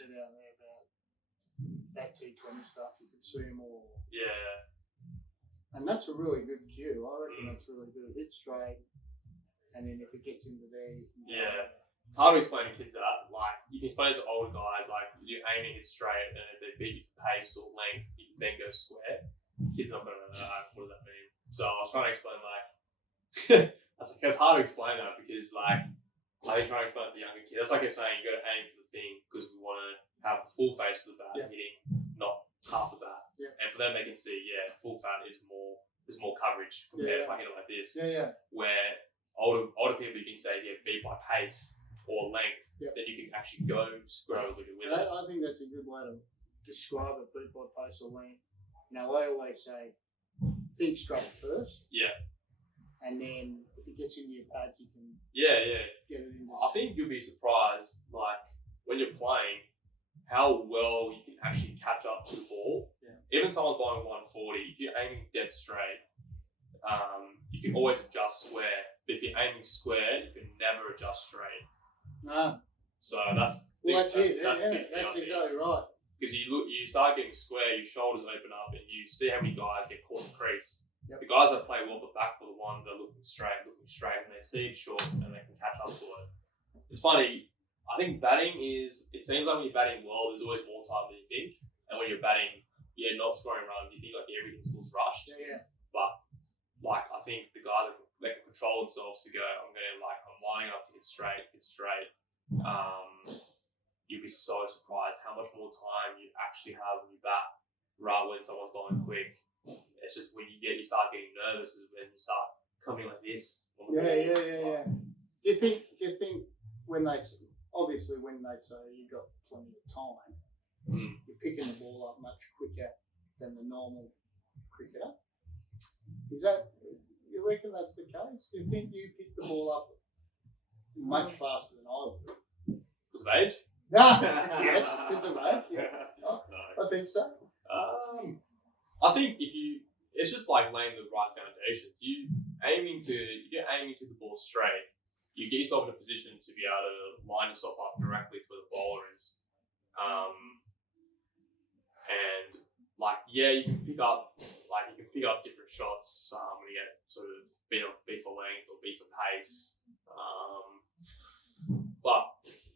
said out there about that T20 stuff. You can see them all. Yeah. And that's a really good cue. I reckon that's really good. Hit straight, and then if it gets into there, you can It's hard to explain to kids that. Like, you can explain to older guys, like, you're aiming it straight, and if they beat you for pace or length, you can then go square. Kids are not going to know what does that mean. So I was trying to explain, like, it's hard to explain that because, like, I trying to explain it to younger kids. That's why I kept saying you got to aim for the thing because we want to have the full face of the bat hitting, not half the bat. Yeah. And for them, they can see, full fat is more. There's more coverage compared if I hit it like this. Where older people you can say beat by pace or length, then you can actually go square with it. I think that's a good way to describe it, beat by pace or length. Now I always say, think straight first. Yeah. And then if it gets into your pads, you can get it in. I think you'll be surprised, like when you're playing, how well you can actually catch up to the ball. Yeah. Even someone's bowling 140, if you're aiming dead straight, you can always adjust square. But if you're aiming square, you can never adjust straight. No. So that's it. That's exactly right. Because you start getting square, your shoulders open up, and you see how many guys get caught in the crease. Yep. The guys that play well for back for the ones that are looking straight, and they see it short, and they can catch up to it. It's funny. I think batting it seems like when you're batting well, there's always more time than you think. And when you're batting, not scoring runs, you think like everything's full rushed. Yeah. But like I think the guys they can control themselves to go, I'm lining up to hit straight. You'd be so surprised how much more time you actually have when you bat, rather when someone's going quick. It's just when you start getting nervous is when you start coming like this. Yeah. Do you think when they say you got plenty of time, you're picking the ball up much quicker than the normal cricketer? Is that, you reckon that's the case? Do you think you pick the ball up much faster than I would? Because of age? Yes, because of age. Yeah. No. I think so. I think it's just like laying the right foundations. You're aiming to the ball straight. You get yourself in a position to be able to line yourself up directly to where the bowler is. And you can pick up different shots when you get sort of beat for length or beat for pace. But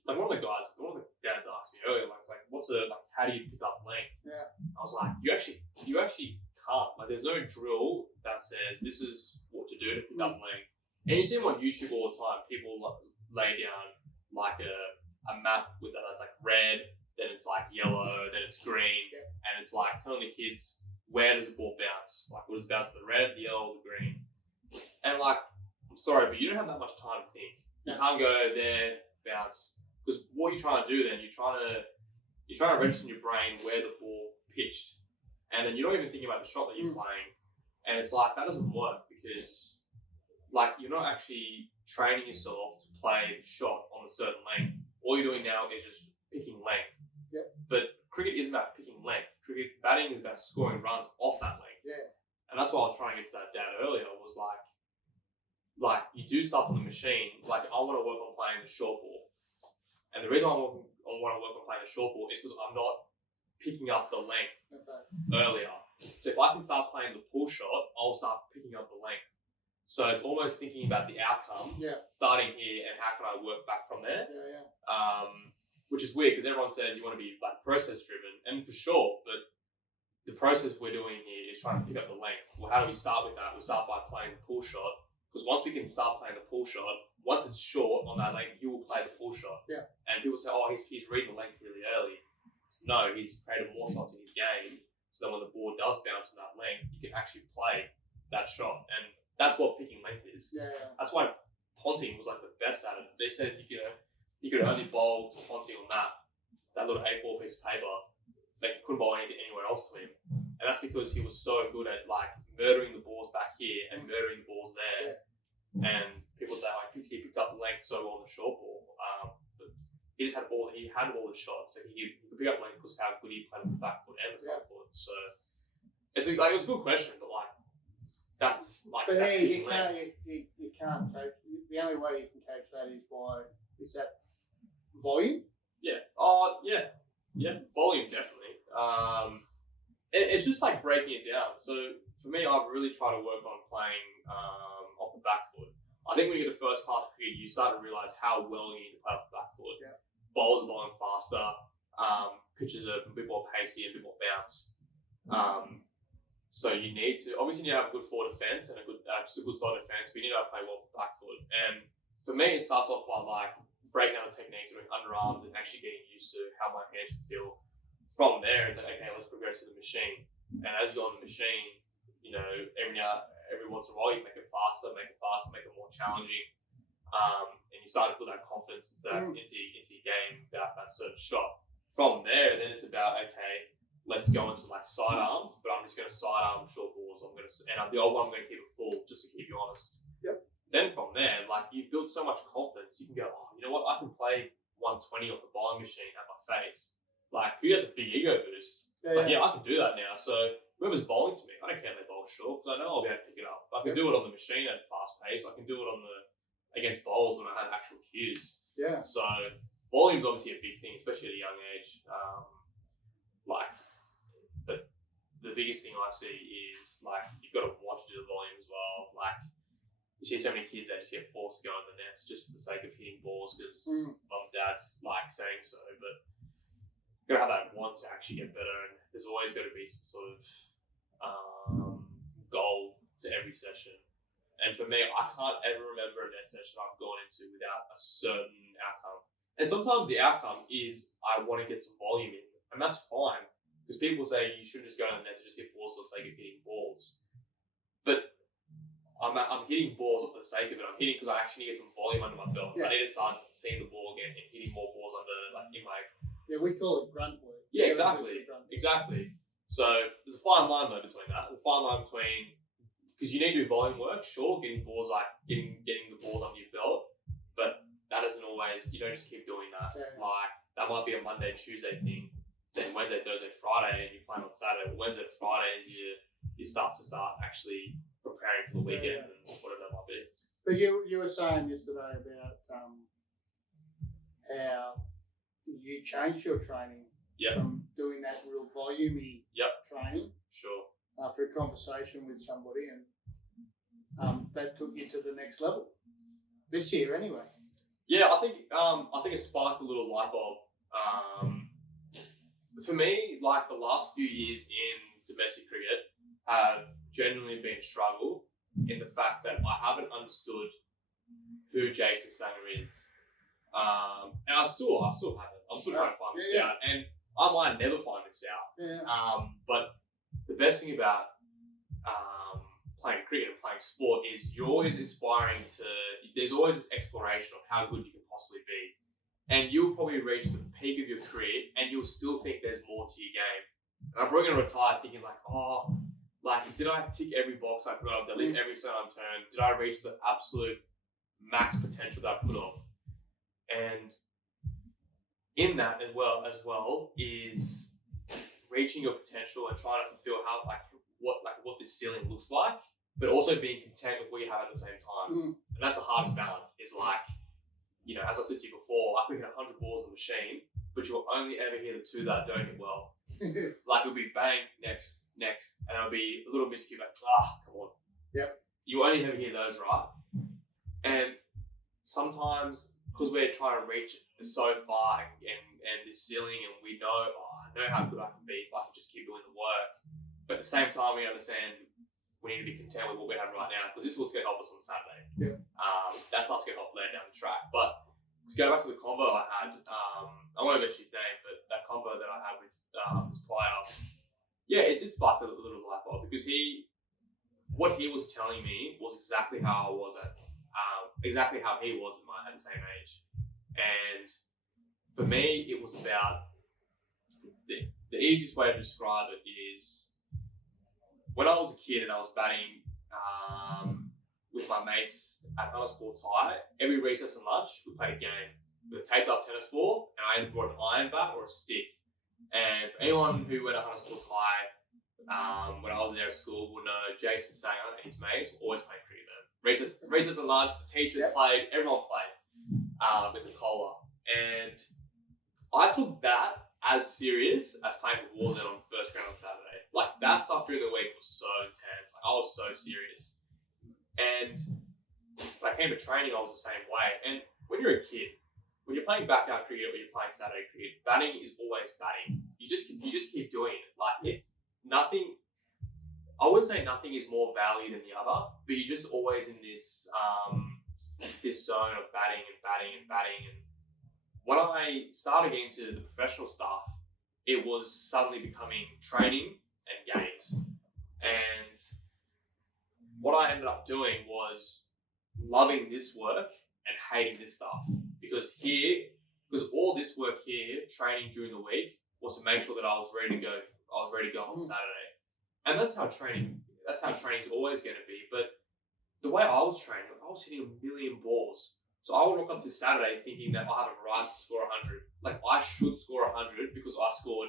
like one of the dads asked me earlier, how do you pick up length? Yeah. I was like, you actually can't. Like, there's no drill that says this is what to do to pick up length. And you see them on YouTube all the time. People lay down like a map with that's like red, then it's like yellow, then it's green, and it's like telling the kids where does the ball bounce? Like, what does it bounce to the red, the yellow, the green? And like, I'm sorry, but you don't have that much time to think. You can't go there, bounce, because what you're trying to do then, you're trying to register in your brain where the ball pitched, and then you're not even thinking about the shot that you're playing, and it's like that doesn't work because like you're not actually training yourself to play the shot on a certain length. All you're doing now is just picking length. Yep. But cricket isn't about picking length. Cricket batting is about scoring runs off that length. Yeah. And that's why I was trying to get to that dad earlier. Was like you do stuff on the machine. Like I want to work on playing the short ball, and the reason I want to work on playing the short ball is because I'm not picking up the length earlier. So if I can start playing the pull shot, I'll start picking up the length. So it's almost thinking about the outcome, starting here, and how can I work back from there? Which is weird because everyone says you want to be like process driven, and for sure, but the process we're doing here is trying to pick up the length. Well, how do we start with that? We start by playing the pull shot, because once we can start playing the pull shot, once it's short on that length, you will play the pull shot. Yeah. And people say, oh, he's reading the length really early. No, he's created more shots in his game, so that when the ball does bounce on that length, you can actually play that shot. And that's what picking length is. Yeah. That's why Ponting was like the best at it. They said you could only bowl to Ponting on that little A4 piece of paper. They couldn't bowl anywhere else to him. And that's because he was so good at like murdering the balls back here and murdering the balls there. Yeah. And people say like he picked up the length so well on the short ball. But he just had all the shots, so he could pick up length because how good he played with the back foot and the front foot. So it was a good question, but like that's like. But that's you can't coach. The only way you can coach that is by that volume. Yeah. Oh yeah. Yeah, volume definitely. It's just like breaking it down. So for me, I've really tried to work on playing off the back foot. I think when you get the first class cricket, you start to realise how well you need to play off the back foot. Yeah. Bowls are bowling faster, pitches are a bit more pacey and a bit more bounce. So you need to have a good forward defence and a good side defence, but you need to play well off the back foot. And for me, it starts off by like breaking down the techniques, doing underarms, and actually getting used to how my hands feel. From there, it's like, okay, let's progress to the machine. And as you go on the machine, every once in a while, you make it faster, make it more challenging. And you start to put that confidence into your game, that certain shot. From there, then it's about, okay, let's go into like sidearms, but I'm just going to sidearm short balls. The old one, I'm going to keep it full just to keep you honest. Yep. Then from there, like you've built so much confidence, you can go, oh, you know what, I can play 120 off the bowling machine at my face. Like, for you, that's a big ego boost. I can do that now. So, whoever's bowling to me, I don't care if they bowl short, because I know I'll be able to pick it up. I can do it on the machine at fast pace. I can do it against bowls when I have actual cues. Yeah. So, volume's obviously a big thing, especially at a young age. The biggest thing I see is, like, you've got to want to do the volume as well. Like, you see so many kids that just get forced to go in the nets just for the sake of hitting balls because mum and dad's like saying so, but you've got to have that want to actually get better, and there's always got to be some sort of goal to every session. And for me, I can't ever remember a net session I've gone into without a certain outcome. And sometimes the outcome is I want to get some volume in, and that's fine because people say you shouldn't just go to the nets and just get balls for the sake of hitting balls. But I'm hitting balls for the sake of it. I'm hitting because I actually need to get some volume under my belt. Yeah. I need to start seeing the ball again and hitting more balls in my. Yeah, we call it grunt work. Yeah, exactly. So there's a fine line though between that. There's a fine line between because you need to do volume work, sure, getting balls getting the balls under your belt, but that isn't always. You don't just keep doing that. Yeah. Like that might be a Monday, Tuesday thing. Then Wednesday, Thursday, Friday, and you're playing on Saturday. Wednesday to Friday is your stuff to start actually preparing for the weekend and whatever that might be. But you were saying yesterday about how you changed your training from doing that real volume-y training. Sure. After a conversation with somebody, and that took you to the next level this year, anyway. Yeah, I think it sparked a little light bulb. For me, like the last few years in domestic cricket have genuinely been a struggle in the fact that I haven't understood who Jason Sangha is. And I still haven't. I'm still trying to find this out. And I might never find this out. Yeah. But the best thing about playing cricket and playing sport is you're always aspiring to, there's always this exploration of how good you can possibly be. And you'll probably reach the peak of your career and you'll still think there's more to your game. And I'm probably going to retire thinking did I tick every box I put up? Did I leave every stone unturned? Did I reach the absolute max potential that I put off? And in that as well is reaching your potential and trying to fulfill what this ceiling looks like, but also being content with what you have at the same time. And that's the hardest balance. Is as I said to you before, I could hit 100 balls on the machine, but you'll only ever hear the two that don't hit well. Like it'll be bang, next, and it'll be a little miscue, like, come on. Yep. You only ever hear those, right? And sometimes, because we're trying to reach so far and this ceiling, and we know, I know how good I can be if I can just keep doing the work. But at the same time, we understand we need to be content with what we have right now, because this is what's going to help us on Saturday. Yeah. That's not going to help later down the track. But to go back to the combo I had, I won't mention his name, but that combo that I had with this player, it did spark a little light bulb, because what he was telling me was exactly how I was exactly how he was at the same age. And for me, it was about the easiest way to describe it is when I was a kid and I was batting with my mates at underscore tie, every recess and lunch we played a game with a taped up tennis ball, and I either brought an iron bat or a stick. And for anyone who went to underscore tie when I was there at school will know Jason Sangha and his mates always played cricket. Recess and lunch, the teachers played, everyone played with the collar. And I took that as serious as playing for Warden on the first round on Saturday. Like, that stuff during the week was so intense. Like, I was so serious. And when I came to training, I was the same way. And when you're a kid, when you're playing backyard cricket or you're playing Saturday cricket, batting is always batting. You just keep doing it. Like, it's nothing. I wouldn't say nothing is more value than the other, but you're just always in this this zone of batting and batting and batting. And when I started getting into the professional stuff, it was suddenly becoming training and games. And what I ended up doing was loving this work and hating this stuff. Because all this work here, training during the week, was to make sure that I was ready to go. I was ready to go on Saturday. And that's how training is always going to be. But the way I was training, I was hitting a million balls. So I would walk up to Saturday thinking that I have a right to score 100. Like, I should score 100 because I scored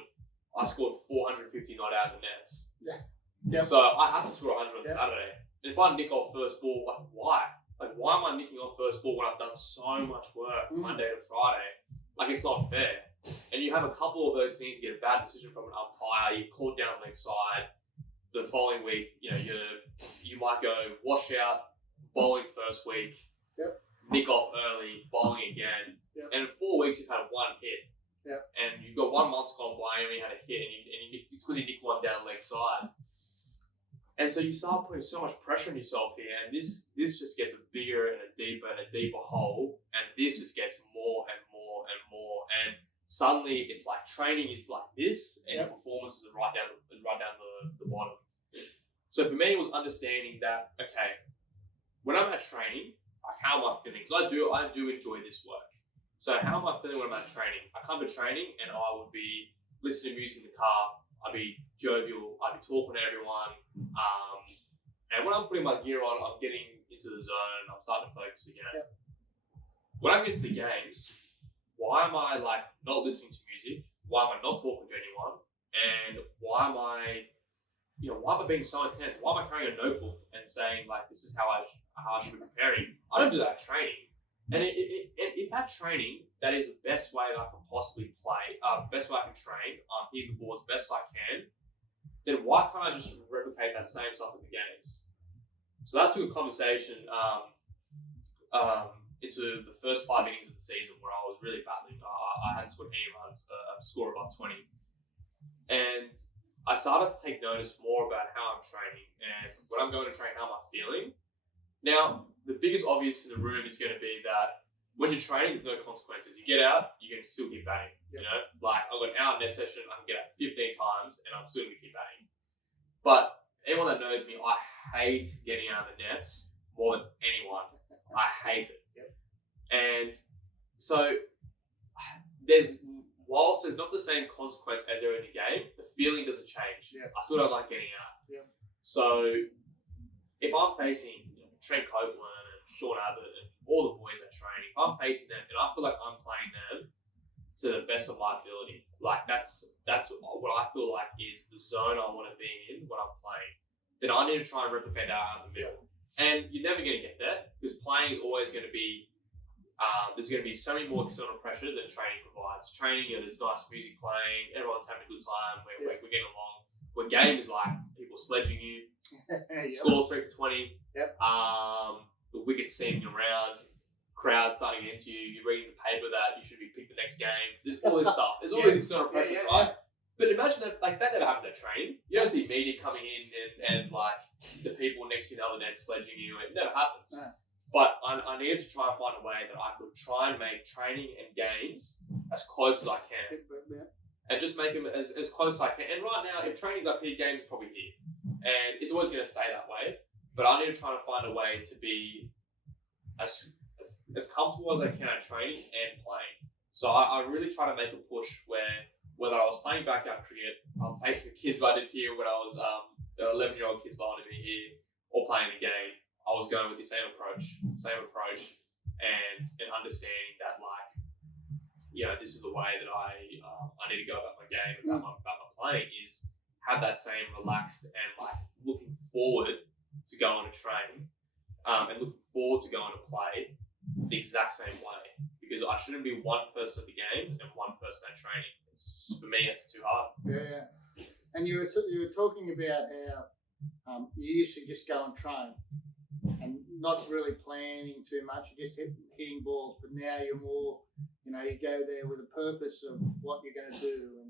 450 not out of the nets. Yeah. Yep. So I have to score 100 on Saturday. And if I nick off first ball, like, why? Like, why am I nicking off first ball when I've done so much work Monday to Friday? Like, it's not fair. And you have a couple of those things, you get a bad decision from an umpire, you caught down leg side. The following week, you might go wash out, bowling first week, nick off early, bowling again, and in 4 weeks you've had one hit, and you've got 1 month's gone by, and you only had a hit, and it's because you nicked one down leg side, and so you start putting so much pressure on yourself here, and this just gets a bigger and a deeper hole, and this just gets more and more and more, and suddenly it's like training is like this, and your performance is right down the bottom. So for me, it was understanding that, okay, when I'm at training, like, how am I feeling? Because I do enjoy this work. So how am I feeling when I'm at training? I come to training and I would be listening to music in the car. I'd be jovial. I'd be talking to everyone. And when I'm putting my gear on, I'm getting into the zone. I'm starting to focus again. When I get to the games, why am I like not listening to music? Why am I not talking to anyone? And why am I being so intense? Why am I carrying a notebook and saying, like, this is how I should be preparing? I don't do that at training. And if at training, that is the best way that I can possibly play, best way I can train, hit the ball as best I can, then why can't I just replicate that same stuff at the games? So that took a conversation into the first 5 innings of the season where I was really battling. I hadn't scored any runs, a score above 20. And I started to take notice more about how I'm training, and when I'm going to train, how am I feeling? Now, the biggest obvious in the room is going to be that when you're training, there's no consequences. You get out, you can still keep batting. You know, like, I've got an hour net session, I can get out 15 times, and I'm still going to keep batting. But anyone that knows me, I hate getting out of the nets more than anyone. I hate it. And so whilst there's not the same consequence as there in the game, the feeling doesn't change. I still don't like getting out. So if I'm facing Trent Copeland and Sean Abbott and all the boys at training, if I'm facing them and I feel like I'm playing them to the best of my ability, like that's what I feel like is the zone I want to be in when I'm playing, then I need to try and replicate that out in the middle. And you're never going to get that because playing is always going to be there's going to be so many more external pressures that training provides. Training, there's nice music playing, everyone's having a good time, we're getting along. When game is like people sledging you, score 3 for 20, the wickets seaming around, crowds starting into you, you're reading the paper that you should be picked the next game. There's all this stuff. There's all these external pressures, right? But imagine that, like, that never happens at training. You don't see media coming in and like the people next to you in the other net sledging you. It never happens. But I needed to try and find a way that I could try and make training and games as close as I can. And just make them as close as I can. And right now, if training's up here, games are probably here. And it's always going to stay that way. But I need to try and find a way to be as comfortable as I can at training and playing. So I really try to make a push where, whether I was playing backyard cricket, facing the kids I did here when I was 11-year-old kids behind me here, or playing the game, I was going with the same approach, and understanding that, like, this is the way that I need to go about my game, about my playing, is have that same relaxed and like looking forward to going to train, and looking forward to going to play the exact same way, because I shouldn't be one person at the game and one person at training. for me, it's too hard. Yeah. And you were talking about how you used to just go and train and not really planning too much, just hitting balls. But now you're more, you go there with a purpose of what you're going to do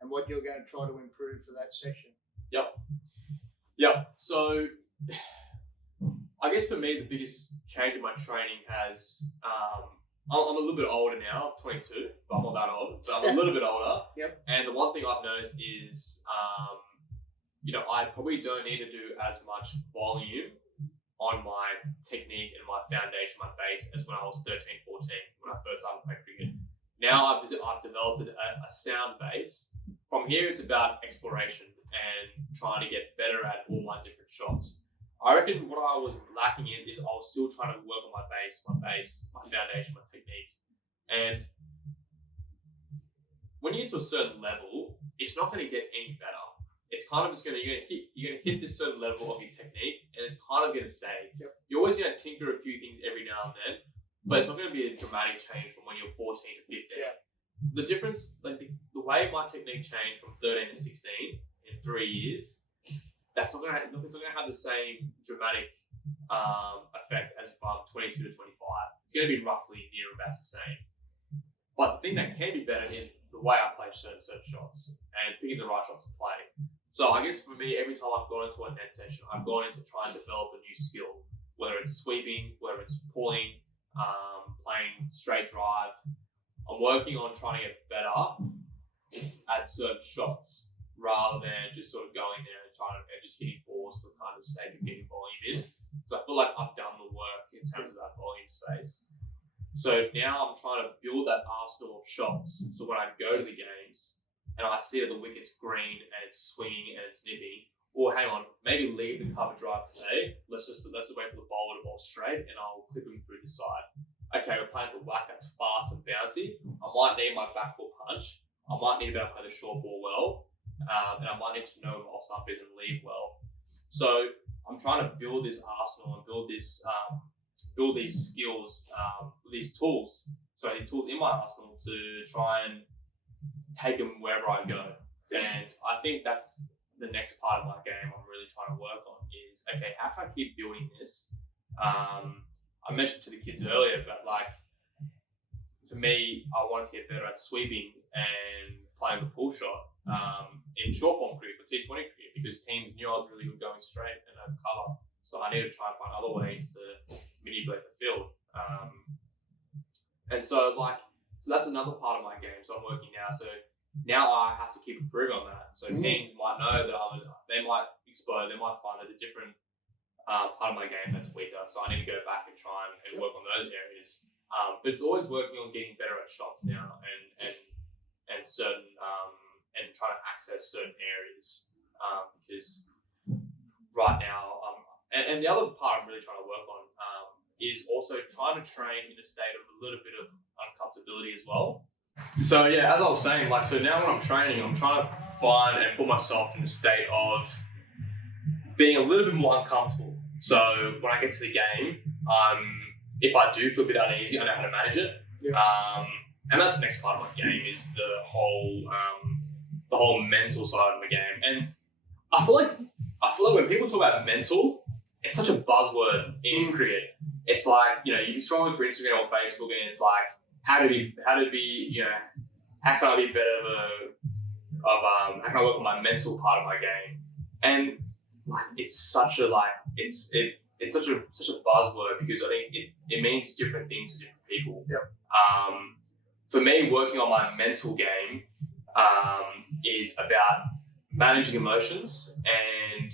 and what you're going to try to improve for that session. Yep. So I guess for me, the biggest change in my training has, I'm a little bit older now, 22, but I'm not that old, but I'm a little bit older. Yep. And the one thing I've noticed is, I probably don't need to do as much volume on my technique and my foundation, my base, as when I was 13, 14, when I first started playing cricket. Now I've developed a sound base. From here, it's about exploration and trying to get better at all my different shots. I reckon what I was lacking in is I was still trying to work on my base, my foundation, my technique. And when you get to a certain level, it's not going to get any better. It's kind of just you're going to hit this certain level of your technique, and it's kind of going to stay. Yep. You're always going to tinker a few things every now and then, but it's not going to be a dramatic change from when you're 14 to 15. Yeah. The difference, like the way my technique changed from 13 to 16 in 3 years, it's not going to have the same dramatic effect as if I'm 22 to 25. It's going to be roughly near about the same. But the thing that can be better is the way I play certain shots and picking the right shots to play. So I guess for me, every time I've gone into a net session, I've gone in to try and develop a new skill, whether it's sweeping, whether it's pulling, playing straight drive. I'm working on trying to get better at certain shots rather than just sort of going there and just hitting balls for kind of sake of getting volume in. So I feel like I've done the work in terms of that volume space. So now I'm trying to build that arsenal of shots. So when I go to the games and I see that the wicket's green and it's swinging and it's nipping, or hang on, maybe leave the cover drive today. Let's wait for the bowler to bowl straight and I'll clip him through the side. Okay, we're playing the whack that's fast and bouncy. I might need my back foot punch. I might need to be able to play the short ball well. And I might need to know off stump is and leave well. So I'm trying to build this arsenal and build these skills, these tools in my arsenal to try and take them wherever I go. And I think that's the next part of my game I'm really trying to work on is, okay, how can I keep building this? I mentioned to the kids earlier, but like, for me, I wanted to get better at sweeping and playing the pull shot in short form cricket, for T20 cricket, because teams knew I was really good going straight and over cover. So I need to try and find other ways to manipulate the field. And so that's another part of my game. So I'm working now. So now I have to keep improving on that. So teams might know that they might find there's a different part of my game that's weaker. So I need to go back and try and work on those areas. But it's always working on getting better at shots now and certain and trying to access certain areas because right now and the other part I'm really trying to work on is also trying to train in a state of a little bit of uncomfortability as well. So yeah, as I was saying, so now when I'm training, I'm trying to find and put myself in a state of being a little bit more uncomfortable. So when I get to the game, if I do feel a bit uneasy, I know how to manage it. Yeah. And that's the next part of my game is the whole mental side of my game. And I feel like when people talk about mental, it's such a buzzword in cricket. It's like, you be scrolling through Instagram or Facebook and it's like, how can I be better how can I work on my mental part of my game? And it's such a it's such a buzzword because I think it means different things to different people. Yep. For me, working on my mental game is about managing emotions and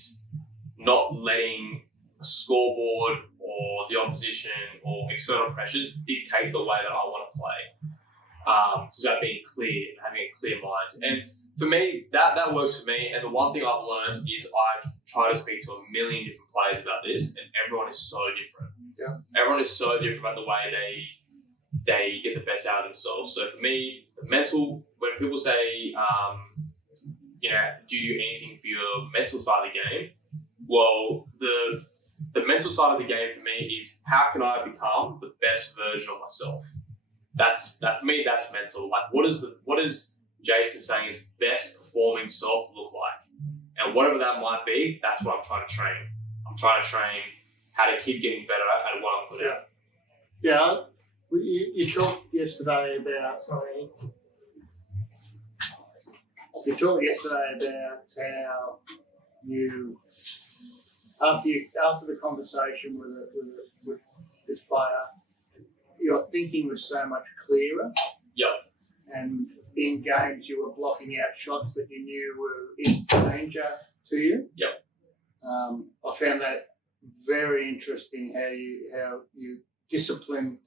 not letting a scoreboard or the opposition or external pressures dictate the way that I want to play. It's about being clear and having a clear mind. And for me, that works for me. And the one thing I've learned is I've tried to speak to a million different players about this, and everyone is so different. Yeah. Everyone is so different about the way they get the best out of themselves. So for me, the mental, when people say, do you do anything for your mental side of the game? Well, the mental side of the game for me is how can I become the best version of myself? for me. That's mental. Like, what is Jason saying his best performing self look like? And whatever that might be, that's what I'm trying to train. I'm trying to train how to keep getting better at what I'm good at. Yeah, you talked yesterday about. You talked yesterday about how you, after the conversation with this player, your thinking was so much clearer. Yep. And in games, you were blocking out shots that you knew were in danger to you. Yep. I found that very interesting. How you disciplined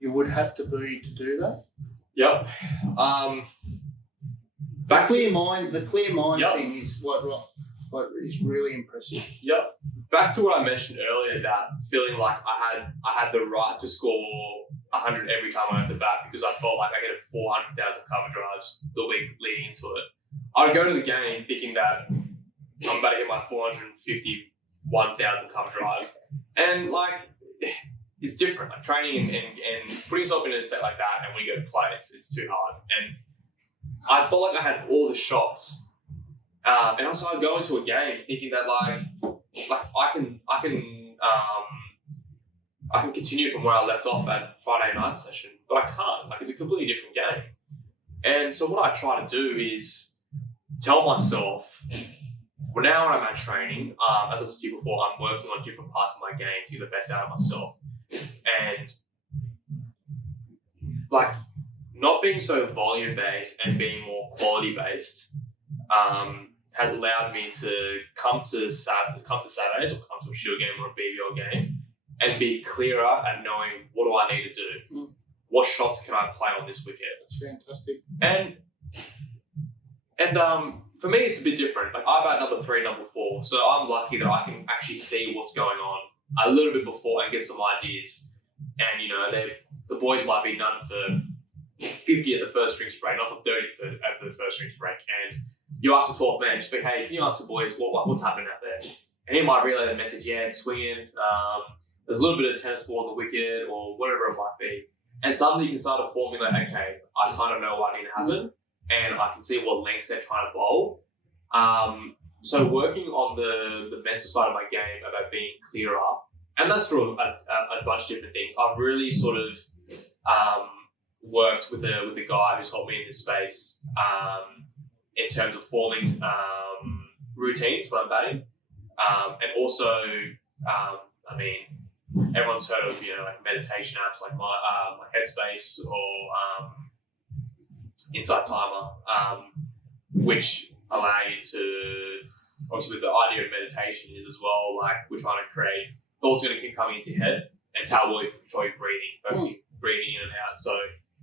you would have to be to do that. Yep. The clear mind yep. thing is what is really impressive. Yep. Back to what I mentioned earlier about feeling like I had the right to score 100 every time I went to bat because I felt like I get 400,000 cover drives the week leading into it. I would go to the game thinking that I'm about to hit my 451,000 cover drive, and like it's different. Like training and putting yourself in a state like that, and when you go to play, it's too hard. And I felt like I had all the shots, and also I'd go into a game thinking that like I can continue from where I left off at Friday night session, but I can't. Like it's a completely different game. And so what I try to do is tell myself, well, now when I'm at training, as I said to you before, I'm working on different parts of my game to get the best out of myself. And like not being so volume based and being more quality based has allowed me to come to Saturdays or come to a shield game or a BBL game and be clearer at knowing what do I need to do. What shots can I play on this wicket? That's fantastic. And for me, it's a bit different. Like I bat number 3, number 4, so I'm lucky that I can actually see what's going on a little bit before and get some ideas. And you know, the boys might be none for 50 at the first strings break, not for 30 at the first strings break. And you ask the 12th man, just be, hey, can you ask the boys what's happening out there? And he might relay the message, yeah, it's swinging. There's a little bit of tennis ball on the wicket or whatever it might be. And suddenly you can start to formulate, okay, I kind of know what needs to happen and I can see what lengths they're trying to bowl. So working on the mental side of my game about being clearer, and that's sort of a bunch of different things. I've really sort of worked with a guy who's helped me in this space in terms of forming routines when I'm batting. And also, I mean, everyone's heard of, you know, like meditation apps like my Headspace or Insight Timer, which allow you to, obviously the idea of meditation is as well, like we're trying to create, thoughts are going to keep coming into your head, and it's how we control your breathing, focusing breathing in and out. So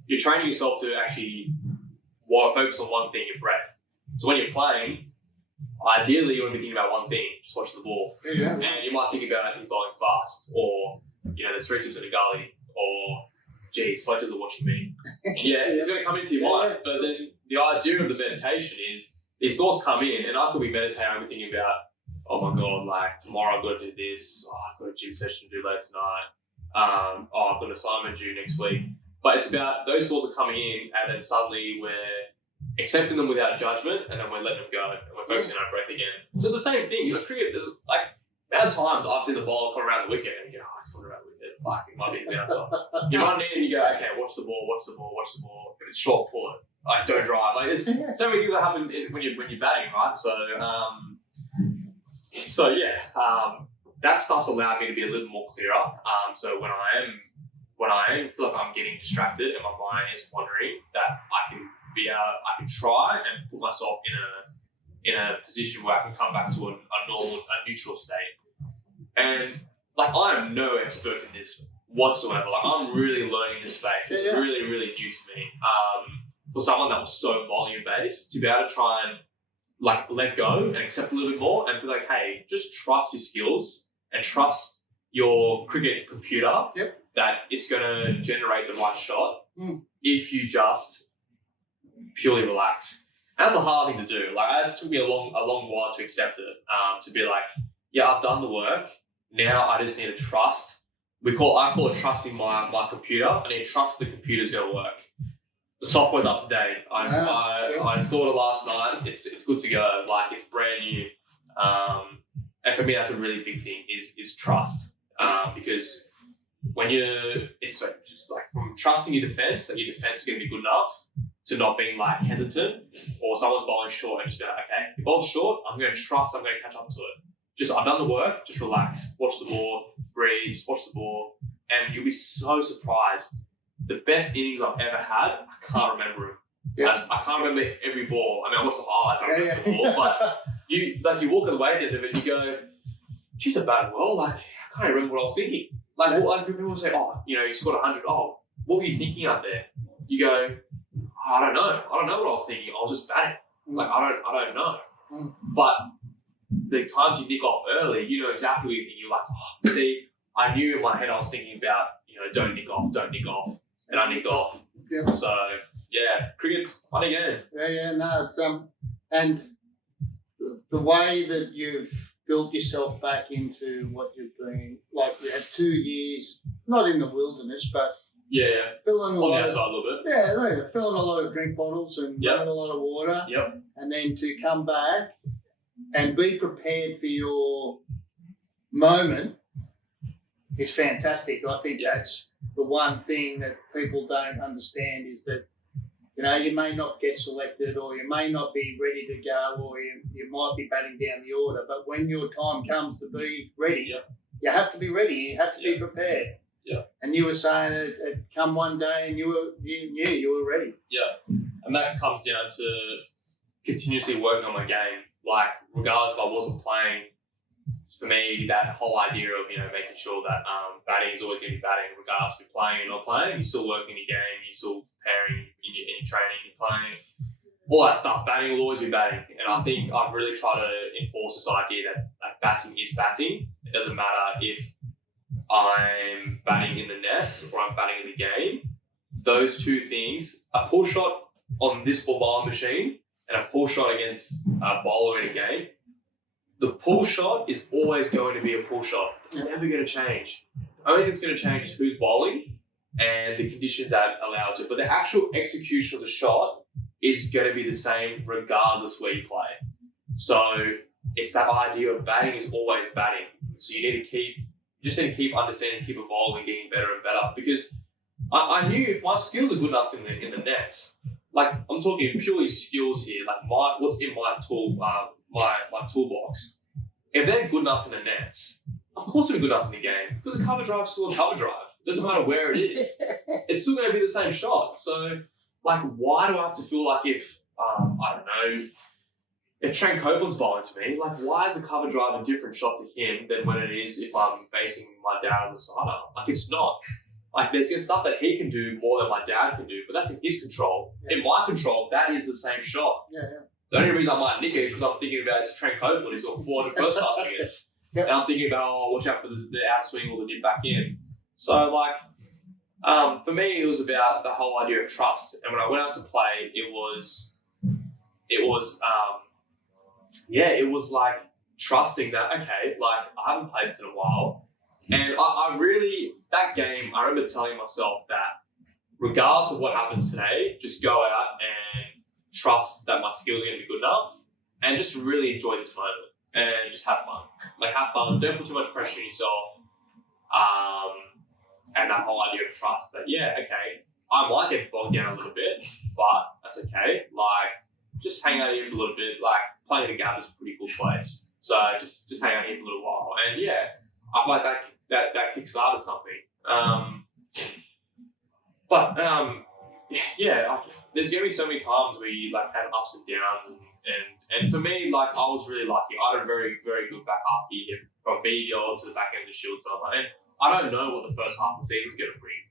you're training yourself to actually focus on one thing, your breath. So when you're playing, ideally you want to be thinking about one thing, just watch the ball. Yeah. And you might think about who's bowling fast, or, you know, there's 3 slips in the gully, or, geez, selectors are watching me. It's going to come into your mind. But then the idea of the meditation is these thoughts come in, and I could be meditating, I'm thinking about, oh my God, like tomorrow I've got to do this, I've got a gym session to do later tonight, I've got an assignment due next week. But it's about those thoughts are coming in, and then suddenly we're accepting them without judgment, and then we're letting them go, and we're focusing on our breath again. So it's the same thing. You know, cricket, there's like, amount of times I've seen the ball come around the wicket, and you go, oh, it's coming around the wicket. Like, it might be a bouncer. You run in and you go, okay, watch the ball. If it's short, pull it. Like, don't drive. Like, there's so many things that happen when you're batting, right? So that stuff's allowed me to be a little more clearer. So when I feel like I'm getting distracted and my mind is wandering, that I can try and put myself in a position where I can come back to a normal, a neutral state. And like, I am no expert in this whatsoever. Like, I'm really learning this space. It's really, really new to me. For someone that was so volume based, to be able to try and like let go and accept a little bit more and be like, hey, just trust your skills and trust your cricket computer that it's going to generate the right shot if you just purely relax. And that's a hard thing to do. Like, it just took me a long while to accept it. To be like, yeah, I've done the work. Now I just need to trust I call it trusting my computer. I need to trust the computer's going to work. The software's up to date. I installed it last night. It's good to go. Like, it's brand new. And for me, that's a really big thing is trust. Because when it's like, just like from trusting your defense, that your defense is going to be good enough, to not being like hesitant, or someone's bowling short and just be like, okay, if the ball's short, I'm going to trust I'm going to catch up to it. Just, I've done the work, just relax, watch the ball, breathe, just watch the ball, and you'll be so surprised. The best innings I've ever had, I can't remember them. Yeah. I can't remember every ball. I mean, I watched the highlights, I remember the ball, but you walk away at the end of it and you go, geez, I batted well. Like, I can't remember what I was thinking. Like people say, oh, you scored 100. Oh, what were you thinking out there? You go, oh, I don't know. I don't know what I was thinking. I was just batting. Like, I don't know. But the times you nick off early, you know exactly what you think. You're like, oh, see, I knew in my head I was thinking about, don't nick off, and I nicked off. Yep. So yeah, cricket's funny game. Yeah, no, it's and the way that you've built yourself back into what you've been, like you had 2 years, not in the wilderness, but filling on the outside a little bit. Yeah, filling a lot of drink bottles and running a lot of water. Yep. And then to come back and be prepared for your moment is fantastic. I think that's the one thing that people don't understand is that, you may not get selected, or you may not be ready to go, or you might be batting down the order, but when your time comes to be ready, you have to be ready. You have to be prepared. Yeah. And you were saying it come one day and you knew you were ready. Yeah. And that comes down to continuously working on my game. Like, regardless if I wasn't playing, for me, that whole idea of, making sure that batting is always going to be batting, regardless if you're playing or not playing, you're still working your game, you're still preparing in your training, you're playing, all that stuff. Batting will always be batting. And I think I've really tried to enforce this idea that batting is batting. It doesn't matter if I'm batting in the nets or I'm batting in the game. Those two things, a pull shot on this bowling machine and a pull shot against a bowler in a game, the pull shot is always going to be a pull shot. It's never going to change. The only thing that's going to change is who's bowling and the conditions that allow it. But the actual execution of the shot is going to be the same regardless where you play. So it's that idea of batting is always batting. So you just need to keep understanding, keep evolving, getting better and better. Because I knew if my skills are good enough in the nets, like I'm talking purely skills here, like what's in my my toolbox. If they're good enough in the nets, of course they're good enough in the game, because a cover drive is still a cover drive. It doesn't matter where it is. It's still going to be the same shot. So, like, why do I have to feel like if, I don't know, if Trent Copeland's bowling to me, like, why is the cover drive a different shot to him than when it is if I'm facing my dad on the sidearm? Like, it's not. Like, there's stuff that he can do more than my dad can do, but that's in his control. Yeah. In my control, that is the same shot. Yeah. The only reason I might nick it is because I'm thinking about it's Trent Copeland. He's got 400 first-class wickets. Yep. And I'm thinking about, watch out for the outswing or the nip back in. So, like, for me, it was about the whole idea of trust. And when I went out to play, it was like trusting that, okay, like, I haven't played this in a while. And I really, that game, I remember telling myself that regardless of what happens today, just go out and trust that my skills are going to be good enough and just really enjoy this moment and just have fun. Like, have fun, don't put too much pressure on yourself. And that whole idea of trust that, okay, I might get bogged down a little bit, but that's okay. Like, just hang out here for a little bit. Like, playing the Gap is a pretty cool place. So just hang out here for a little while. And I feel like that kickstarted something. There's going to be so many times where you like have ups and downs, and for me, like, I was really lucky. I had a very, very good back half year from BBL to the back end of the Shield stuff. And I don't know what the first half of the season is going to bring.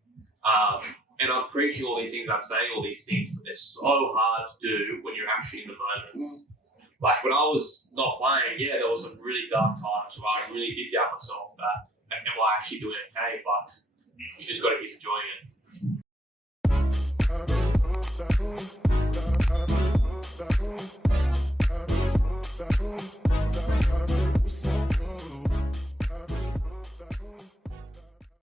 And I'm preaching all these things, I'm saying all these things, but they're so hard to do when you're actually in the moment. Like, when I was not playing, there was some really dark times where I really did doubt myself that, am I actually doing okay? But you just got to keep enjoying it.